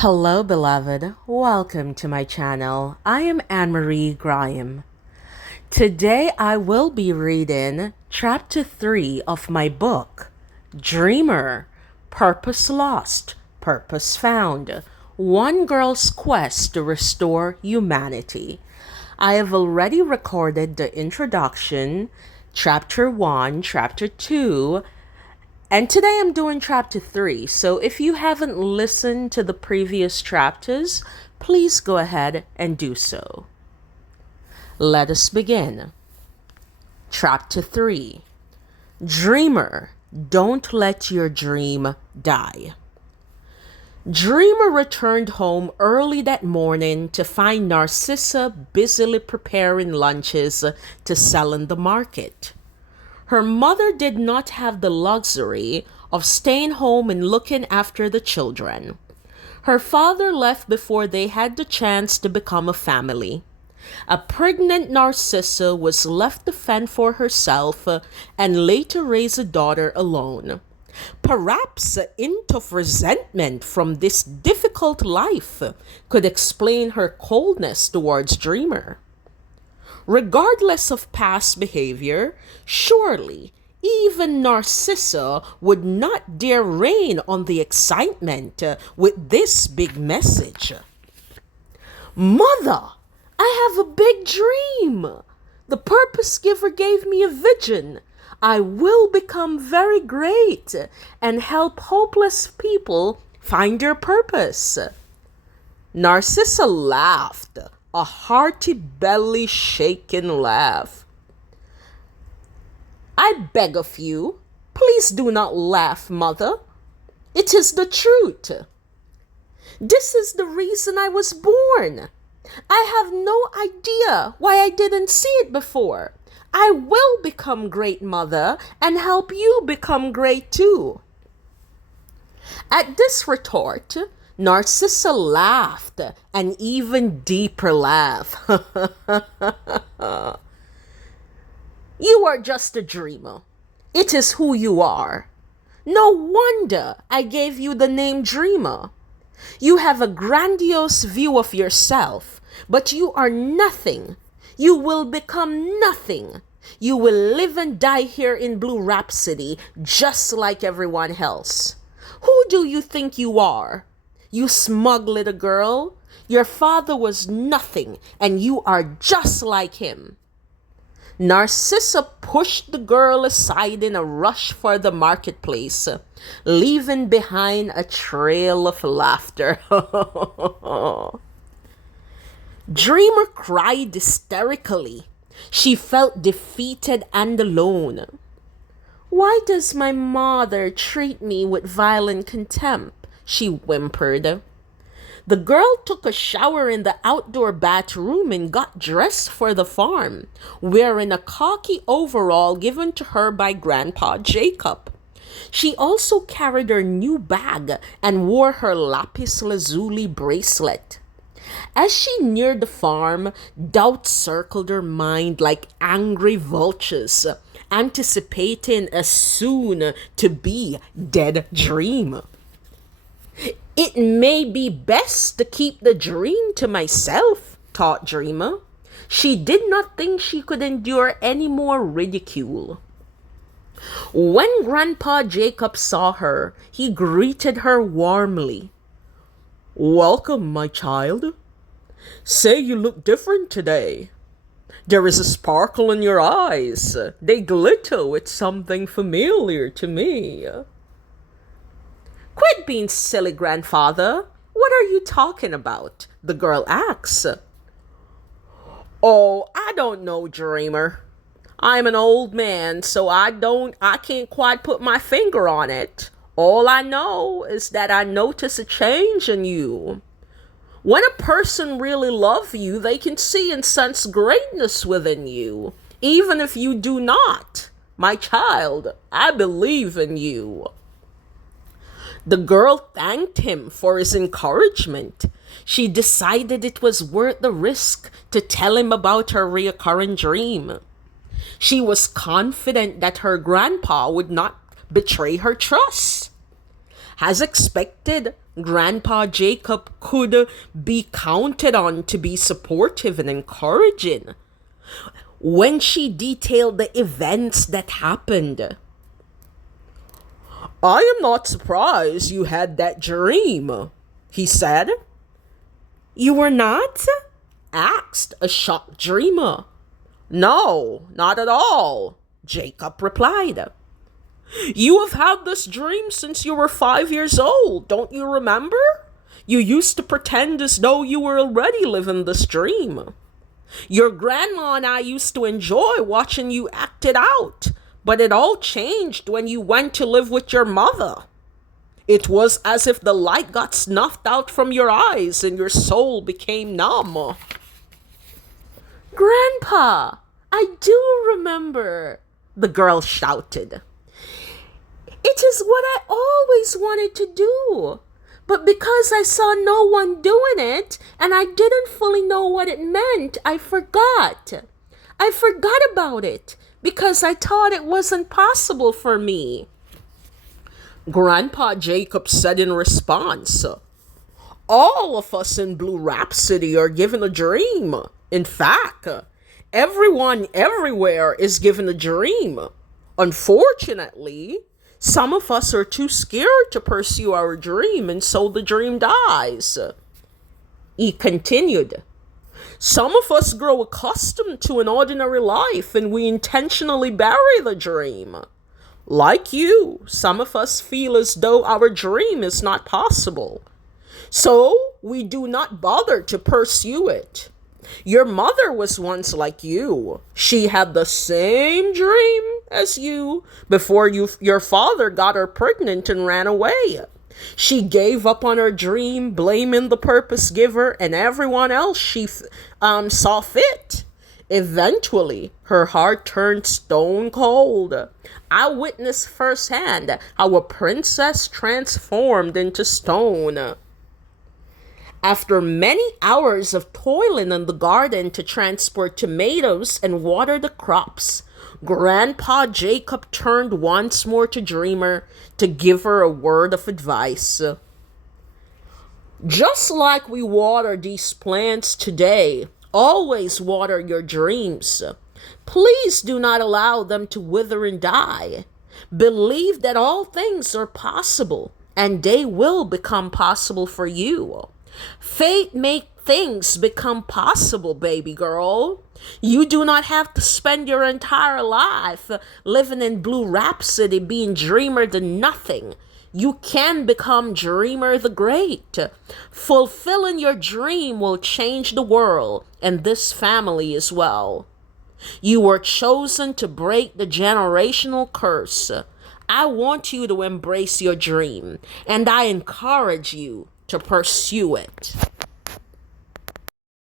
Hello, beloved. Welcome to my channel. I am Anne-Marie Graham. Today I will be reading Chapter 3 of my book, Dreamer, Purpose Lost, Purpose Found, One Girl's Quest to Restore Humanity. I have already recorded the introduction, Chapter 1, Chapter 2, and today I'm doing chapter 3. So if you haven't listened to the previous chapters, please go ahead and do so. Let us begin. Chapter 3. Dreamer, don't let your dream die. Dreamer returned home early that morning to find Narcissa busily preparing lunches to sell in the market. Her mother did not have the luxury of staying home and looking after the children. Her father left before they had the chance to become a family. A pregnant Narcissa was left to fend for herself and later raise a daughter alone. Perhaps a hint of resentment from this difficult life could explain her coldness towards Dreamer. Regardless of past behavior, surely even Narcissa would not dare rain on the excitement with this big message. Mother, I have a big dream. The purpose giver gave me a vision. I will become very great and help hopeless people find their purpose. Narcissa laughed. A hearty belly shaking laugh. I beg of you, please do not laugh, mother. It is the truth. This is the reason I was born. I have no idea why I didn't see it before. I will become great, mother, and help you become great too. At this retort, Narcissa laughed an even deeper laugh. You are just a dreamer. It is who you are. No wonder I gave you the name Dreamer. You have a grandiose view of yourself, but you are nothing. You will become nothing. You will live and die here in Blue Rhapsody just like everyone else. Who do you think you are? You smug little girl, your father was nothing and you are just like him. Narcissa pushed the girl aside in a rush for the marketplace, leaving behind a trail of laughter. Dreamer cried hysterically. She felt defeated and alone. Why does my mother treat me with violent contempt? She whimpered. The girl took a shower in the outdoor bathroom and got dressed for the farm, wearing a khaki overall given to her by Grandpa Jacob. She also carried her new bag and wore her lapis lazuli bracelet. As she neared the farm, doubts circled her mind like angry vultures, anticipating a soon-to-be dead dream. It may be best to keep the dream to myself, thought Dreamer. She did not think she could endure any more ridicule. When Grandpa Jacob saw her, he greeted her warmly. Welcome, my child. Say you look different today. There is a sparkle in your eyes. They glitter with something familiar to me. Quit being silly, grandfather. What are you talking about? The girl asks. Oh, I don't know, Dreamer. I'm an old man, so I can't quite put my finger on it. All I know is that I notice a change in you. When a person really loves you, they can see and sense greatness within you, even if you do not. My child, I believe in you. The girl thanked him for his encouragement. She decided it was worth the risk to tell him about her recurring dream. She was confident that her grandpa would not betray her trust. As expected, Grandpa Jacob could be counted on to be supportive and encouraging when she detailed the events that happened. "I am not surprised you had that dream," he said. "You were not?" asked a shocked dreamer. "No, not at all," Jacob replied. "You have had this dream since you were 5 years old, don't you remember? You used to pretend as though you were already living this dream. Your grandma and I used to enjoy watching you act it out, but it all changed when you went to live with your mother. It was as if the light got snuffed out from your eyes and your soul became numb." "Grandpa, I do remember," the girl shouted. "It is what I always wanted to do. But because I saw no one doing it and I didn't fully know what it meant, I forgot. I forgot about it because I thought it wasn't possible for me." Grandpa Jacob said in response, "All of us in Blue Rhapsody are given a dream. In fact, everyone everywhere is given a dream. Unfortunately, some of us are too scared to pursue our dream, and so the dream dies." He continued, "Some of us grow accustomed to an ordinary life and we intentionally bury the dream. Like you, some of us feel as though our dream is not possible. So we do not bother to pursue it. Your mother was once like you. She had the same dream as you before your father got her pregnant and ran away. She gave up on her dream, blaming the purpose giver and everyone else she saw fit. Eventually, her heart turned stone cold. I witnessed firsthand how a princess transformed into stone. After many hours of toiling in the garden to transport tomatoes and water the crops, Grandpa Jacob turned once more to Dreamer to give her a word of advice. "Just like we water these plants today, always water your dreams. Please do not allow them to wither and die. Believe that all things are possible, and they will become possible for you. Fate make things become possible, baby girl. You do not have to spend your entire life living in Blue Rhapsody being Dreamer the Nothing. You can become Dreamer the Great. Fulfilling your dream will change the world and this family as well. You were chosen to break the generational curse. I want you to embrace your dream, and I encourage you to pursue it."